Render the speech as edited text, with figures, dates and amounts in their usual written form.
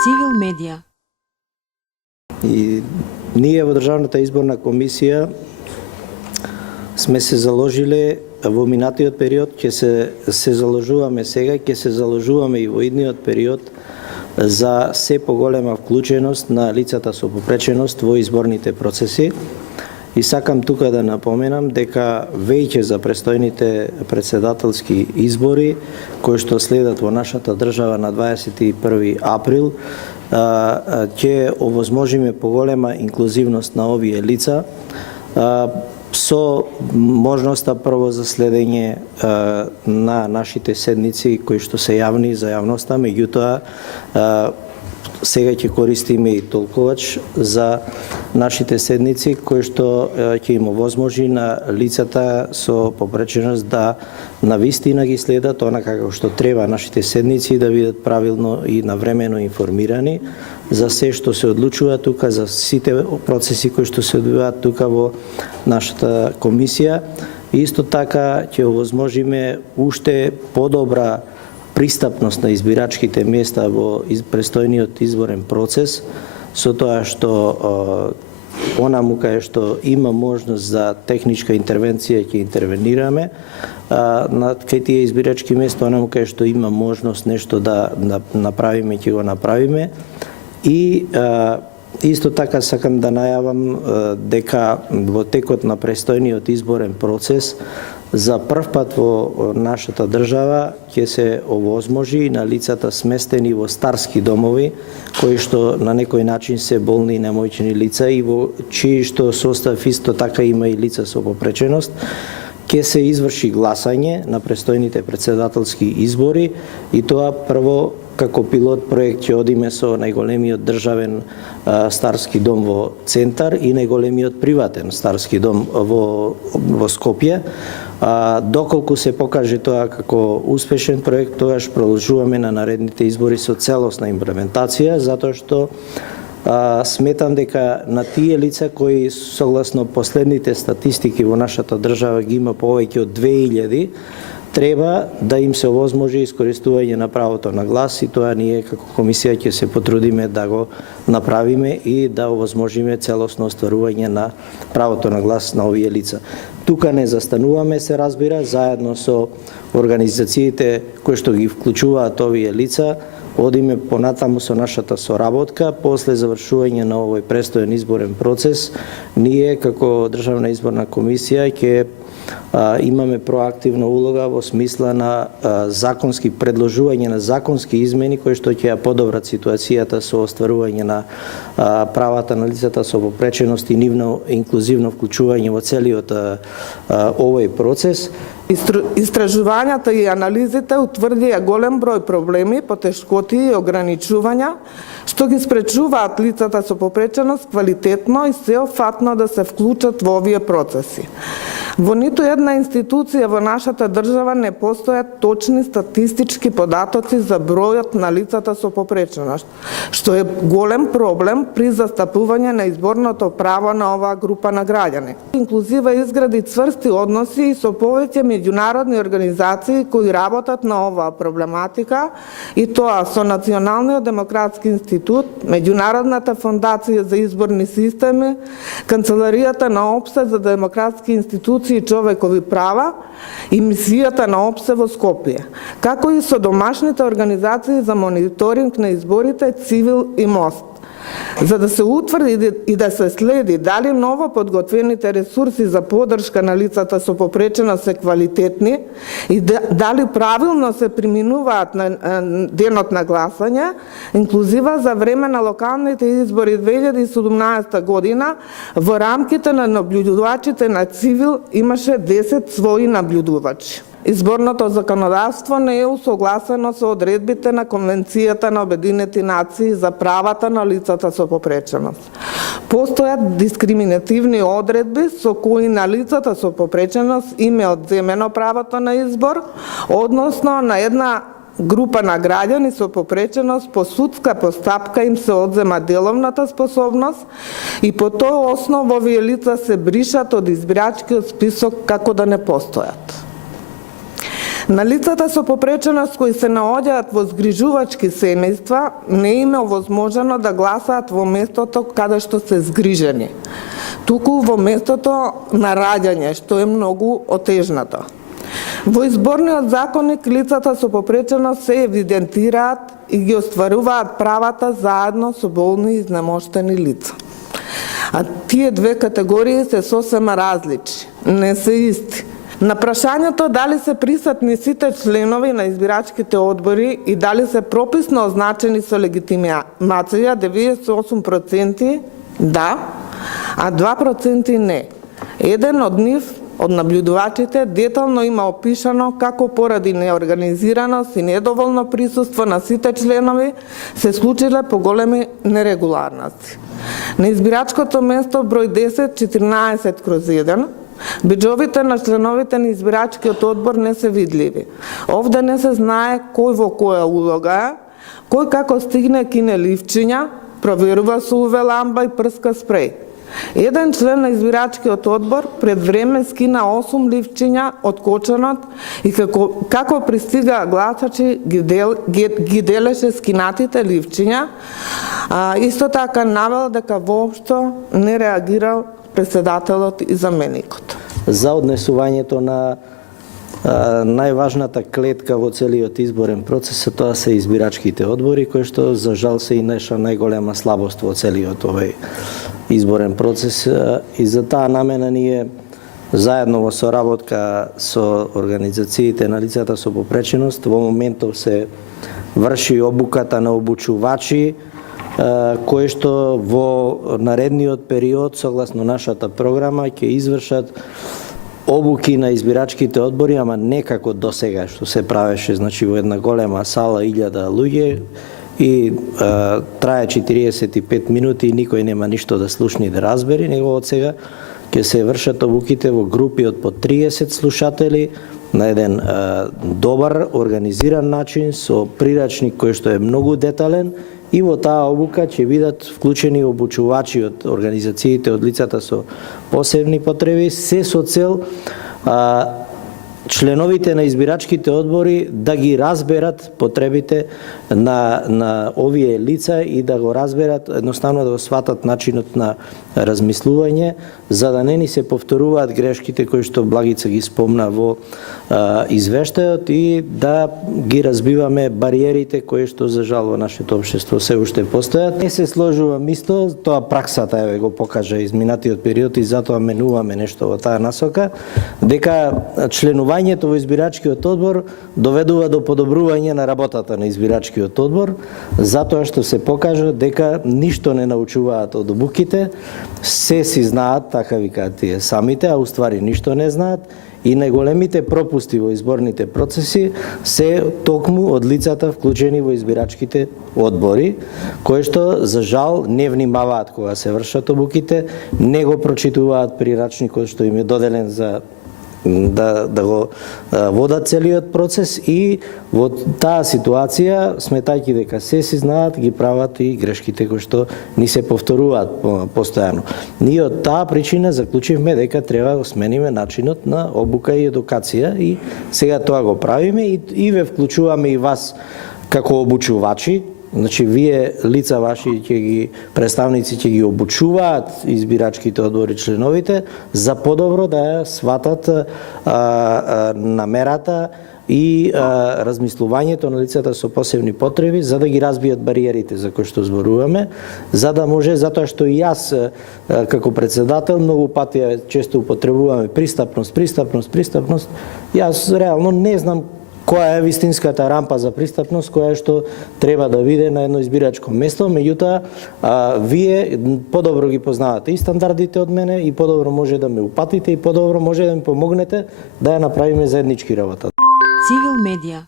Цивил медија. И ние во Државната изборна комисија сме се заложиле во минатиот период, ќе се заложуваме сега, ќе се заложуваме и во идниот период за се поголема вклученост на лицата со попреченост во изборните процеси. И сакам тука да напоменам дека веќе за престојните претседателски избори, кои што следат во нашата држава на 21 април, ќе овозможиме поголема инклузивност на овие лица, со можноста прво за следење на нашите седници кои што се јавни за јавноста, меѓутоа сега ќе користиме и толкувач за нашите седници кои што ќе им овозможи на лицата со попреченост да навистина ги следат онака како што треба нашите седници да бидат правилно и навремено информирани за се што се одлучува тука, за сите процеси кои што се одвиваат тука во нашата комисија. И исто така ќе овозможиме уште подобра пристапност на избирачките места во престојниот изборен процес, со тоа што онаму кај што има можност за техничка интервенција ќе интервенираме, кај тие избирачки места, онаму кај што има можност нешто да направиме, ќе го направиме. И исто така сакам да најавам дека во текот на престојниот изборен процес за прв пат во нашата држава ќе се овозможи на лицата сместени во старски домови, кои што на некој начин се болни и немоќни лица и во чии што состав исто така има и лица со попреченост, ќе се изврши гласање на престојните претседателски избори и тоа прво како пилот проект ќе одиме со најголемиот државен старски дом во Центар и најголемиот приватен старски дом во Скопје. Доколку се покаже тоа како успешен проект, тогаш продолжуваме на наредните избори со целосна имплементација, затоа што сметам дека на тие лица кои согласно последните статистики во нашата држава ги има повеќе од 2000, треба да им се овозможи искористување на правото на глас и тоа ние како комисија ќе се потрудиме да го направиме и да овозможиме целосно остварување на правото на глас на овие лица. Тука не застануваме, се разбира, заедно со организациите кои што ги вклучуваат овие лица, одиме понатаму со нашата соработка, после завршување на овој престојен изборен процес, ние како Државна изборна комисија ќе имаме проактивна улога во смисла на законски предложување на законски измени кои што ќе ја подобрат ситуацијата со остварување на правата на лицата со попреченост и нивно инклузивно вклучување во целиот овој процес. Истражувањата и анализите утврдија голем број проблеми, потешкоти и ограничувања, што ги спречуваат лицата со попреченост квалитетно и сеопфатно да се вклучат во овие процеси. Во ниту една институција во нашата држава не постојат точни статистички податоци за бројот на лицата со попреченост, што е голем проблем при застапување на изборното право на оваа група на граѓани. Инклузива изгради цврсти односи и со повеќе меѓународни организации кои работат на оваа проблематика, и тоа со Националниот демократски институт, Меѓународната фондација за изборни системи, Канцеларијата на ОПСЕ за демократски институции и човекови права и мисијата на ОПСЕ во Скопје, како и со домашните организации за мониторинг на изборите Цивил и Мост. За да се утврди и да се следи дали ново подготвените ресурси за поддршка на лицата со попреченост се квалитетни и дали правилно се приминуваат на денот на гласање, инклузива за време на локалните избори 2017 година во рамките на наблюдувачите на Цивил имаше 10 своји наблюдувачи. Изборното законодавство не е усогласено со одредбите на Конвенцијата на Обединените нации за правата на лицата со попреченост. Постојат дискриминативни одредби со кои на лицата со попреченост им е одземено правото на избор, односно на една група на граѓани со попреченост по судска постапка им се одзема деловната способност и по тој основ овие лица се бришат од избирачкиот список како да не постојат. На лицата со попреченост кои се наоѓаат во згрижувачки семејства, не им е овозможено да гласаат во местото каде што се згрижени, туку во местото на раѓање, што е многу отежнато. Во изборниот законник лицата со попреченост се евидентираат и ги остваруваат правата заедно со болни и изнемоштени лица. А тие две категории се сосема различни, не се исти. На прашањето дали се присутни сите членови на избирачките одбори и дали се прописно означени со легитимација, 98% да, а 2% не. Еден од нив, од наблюдувачите, детално има опишано како поради неорганизираност и недоволно присуство на сите членови се случиле поголеми нерегуларности. На избирачкото место број 10-14/1 беџовите на членовите на избирачкиот одбор не се видливи. Овде не се знае кој во која улога е, кој како стигне кине ливчиња, проверува со UV ламба и прска спреј. Еден член на избирачкиот одбор пред време скина 8 ливчиња од кочанот и како пристига гласачи ги делеше скинатите ливчиња. Исто така навел дека воопшто не реагирал председателот и заменикот. За однесувањето на најважната клетка во целиот изборен процес, тоа се избирачките одбори, кои што за жал се и наша најголема слабост во целиот овој изборен процес, и за таа намена ние заедно во соработка со организациите на лицата со попреченост во моментов се врши обуката на обучувачи кои што во наредниот период согласно нашата програма ќе извршат обуки на избирачките одбори, ама не како досега што се правеше, значи во една голема сала 1000 луѓе и трае 45 минути и никој нема ништо да слушне и да разбери, него од сега ќе се вршат обуките во групи од по 30 слушатели на еден добар, организиран начин со прирачник кој што е многу детален, и во таа обука ќе бидат вклучени обучувачи од организациите од лицата со посебни потреби, се со цел членовите на избирачките одбори да ги разберат потребите на овие лица и да го разберат, едноставно да го сватат начинот на размислување, за да не ни се повторуваат грешките кои што Благица ги спомна во извештајот и да ги разбиваме бариерите кои што за жал во нашето општество се уште постојат. Не се сложувам исто, тоа праксата го покажа изминатиот период и затоа менуваме нешто во таа насока, дека членувањето во избирачкиот одбор доведува до подобрување на работата на избирачкиот одбор, затоа што се покажа дека ништо не научуваат од обуките, се си знаат, така викаат тие самите, а уствари ништо не знаат. И најголемите пропусти во изборните процеси се токму од лицата вклучени во избирачките одбори, кои што за жал не внимаваат кога се вршат обуките, не го прочитуваат прирачникот што им е доделен за да го водат целиот процес, и во таа ситуација, сметајќи дека се си знаат, ги прават и грешките кои што ни се повторуваат постојано. Ние од таа причина заклучивме дека треба да смениме начинот на обука и едукација, и сега тоа го правиме и ве вклучуваме и вас како обучувачи. Значи, вие лица ваши ќе ги представници ќе ги обучуваат избирачките одбори членовите за подобро да ја сватат намерата и размислувањето на лицата со посебни потреби, за да ги разбијат бариерите за кои што зборуваме, за да може, затоа што и јас како председател многу пати често употребуваме пристапност. Јас реално не знам која е вистинската рампа за пристапност, која што треба да биде на едно избирачко место, меѓутоа вие подобро ги познавате и стандардите од мене, и подобро може да ме упатите, и подобро може да ми помогнете да ја направиме заеднички работа. Цивил медија.